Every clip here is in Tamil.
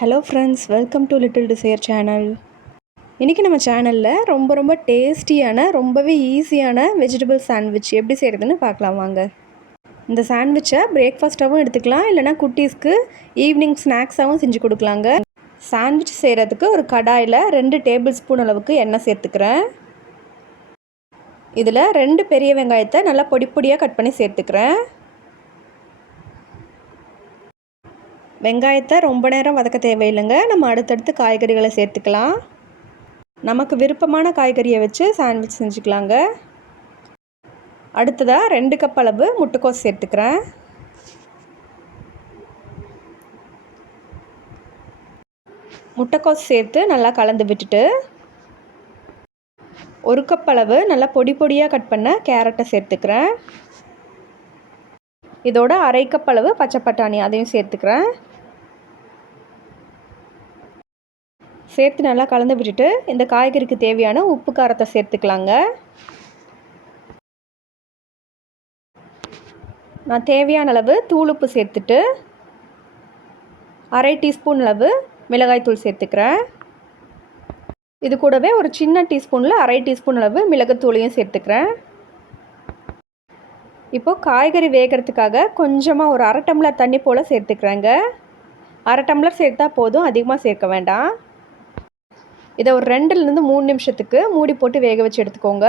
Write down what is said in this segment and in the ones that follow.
Hello friends, welcome to little desire channel. இன்றைக்கி நம்ம சேனலில் ரொம்ப டேஸ்டியான ரொம்பவே ஈஸியான வெஜிடபிள் சாண்ட்விச் எப்படி செய்கிறதுன்னு பார்க்கலாம் வாங்க. இந்த சாண்ட்விச்சை பிரேக்ஃபாஸ்ட்டாகவும் எடுத்துக்கலாம், இல்லைனா குட்டீஸ்க்கு ஈவினிங் ஸ்நாக்ஸாகவும் செஞ்சு கொடுக்கலாங்க. சாண்ட்விச் செய்கிறதுக்கு ஒரு கடாயில் 2 டேபிள் ஸ்பூன் அளவுக்கு எண்ணெய் சேர்த்துக்கிறேன். இதில் 2 பெரிய வெங்காயத்தை நல்லா பொடியாக கட் பண்ணி சேர்த்துக்கிறேன். வெங்காயத்தை ரொம்ப நேரம் வதக்க தேவையில்லைங்க. நம்ம அடுத்தடுத்து காய்கறிகளை சேர்த்துக்கலாம். நமக்கு விருப்பமான காய்கறியை வச்சு சாண்ட்விச் செஞ்சுக்கலாங்க. அடுத்ததாக 2 கப் அளவு முட்டைக்கோஸ் சேர்த்துக்கிறேன். முட்டைக்கோஸ் சேர்த்து நல்லா கலந்து விட்டுட்டு 1 கப் அளவு நல்லா பொடியாக கட் பண்ண கேரட்டை சேர்த்துக்கிறேன். இதோட 1/2 கப் அளவு பச்சை பட்டாணி அதையும் சேர்த்துக்கிறேன். சேர்த்து நல்லா கலந்து விட்டுட்டு இந்த காய்கறிக்கு தேவையான உப்பு காரத்தை சேர்த்துக்கலாங்க. நான் தேவையான அளவு தூளுப்பு சேர்த்துட்டு 1/2 டீஸ்பூன் அளவு மிளகாய்த்தூள் சேர்த்துக்கிறேன். இது கூடவே ஒரு சின்ன டீஸ்பூனில் 1/2 டீஸ்பூன் அளவு மிளகுத்தூளையும் சேர்த்துக்கிறேன். இப்போது காய்கறி வேகிறதுக்காக கொஞ்சமாக ஒரு 1/2 டம்ளர் தண்ணி போல் சேர்த்துக்கிறேங்க. 1/2 டம்ளர் சேர்த்தா போதும், அதிகமாக சேர்க்க வேண்டாம். இதை ஒரு 2லேருந்து 3 நிமிஷத்துக்கு மூடி போட்டு வேக வச்சு எடுத்துக்கோங்க.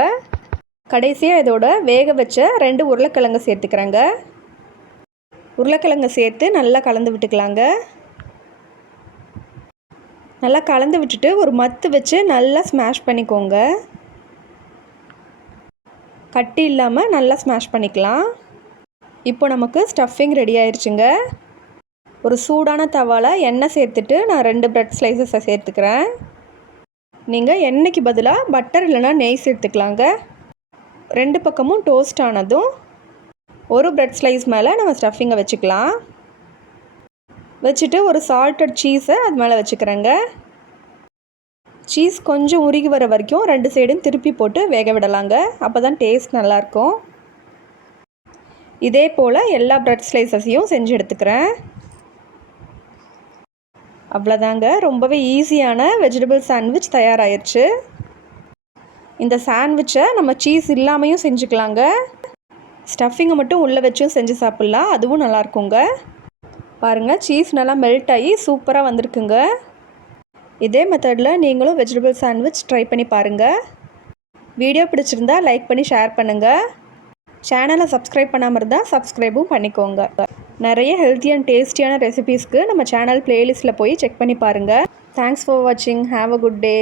கடைசியாக இதோட வேக வச்ச 2 உருளைக்கிழங்கு சேர்த்துக்கிறேங்க. உருளைக்கிழங்கு சேர்த்து நல்லா கலந்து விட்டுக்கலாங்க. நல்லா கலந்து விட்டுட்டு ஒரு மத்து வச்சு நல்லா ஸ்மாஷ் பண்ணிக்கோங்க. கட்டி இல்லாமல் நல்லா ஸ்மாஷ் பண்ணிக்கலாம். இப்போ நமக்கு ஸ்டஃபிங் ரெடி ஆயிடுச்சுங்க. ஒரு சூடான தவாவில் எண்ணெய் சேர்த்துட்டு நான் 2 பிரெட் ஸ்லைசஸை சேர்த்துக்கிறேன். நீங்கள் எண்ணெய்க்கு பதிலாக பட்டர் இல்லைனா நெய் சேர்த்துக்கலாங்க. 2 பக்கமும் டோஸ்ட் ஆனதும் ஒரு பிரெட் ஸ்லைஸ் மேலே நம்ம ஸ்டஃபிங்கை வச்சுக்கலாம். வச்சுட்டு ஒரு சால்ட்டட் சீஸை அது மேலே வச்சுக்கிறேங்க. சீஸ் கொஞ்சம் உருகி வர வரைக்கும் 2 சைடும் திருப்பி போட்டு வேக விடலாங்க. அப்போ தான் டேஸ்ட் நல்லாயிருக்கும். இதே போல் எல்லா பிரெட் ஸ்லைசஸையும் செஞ்சு எடுத்துக்கிறேன். அவ்வளோதாங்க, ரொம்பவே ஈஸியான வெஜிடபிள் சாண்ட்விச் தயாராகிடுச்சு. இந்த சாண்ட்விச்சை நம்ம சீஸ் இல்லாமையும் செஞ்சுக்கலாங்க. ஸ்டஃபிங்கை மட்டும் உள்ளே வச்சும் செஞ்சு சாப்பிட்லாம், அதுவும் நல்லாயிருக்குங்க. பாருங்கள், சீஸ் நல்லா மெல்ட் ஆகி சூப்பராக வந்திருக்குங்க. இதே மெத்தடில் நீங்களும் வெஜிடபிள் சாண்ட்விச் ட்ரை பண்ணி பாருங்கள். வீடியோ பிடிச்சிருந்தா லைக் பண்ணி ஷேர் பண்ணுங்கள். சேனலை சப்ஸ்கிரைப் பண்ணாமல் இருந்தால் சப்ஸ்கிரைபும் பண்ணிக்கோங்க. நிறைய ஹெல்த்தி அண்ட் டேஸ்டியான ரெசிபீஸ்க்கு நம்ம சேனல் பிளேலிஸ்ட்டில் போய் செக் பண்ணி பாருங்கள். தேங்க்ஸ் ஃபார் வாட்சிங். Have a good day.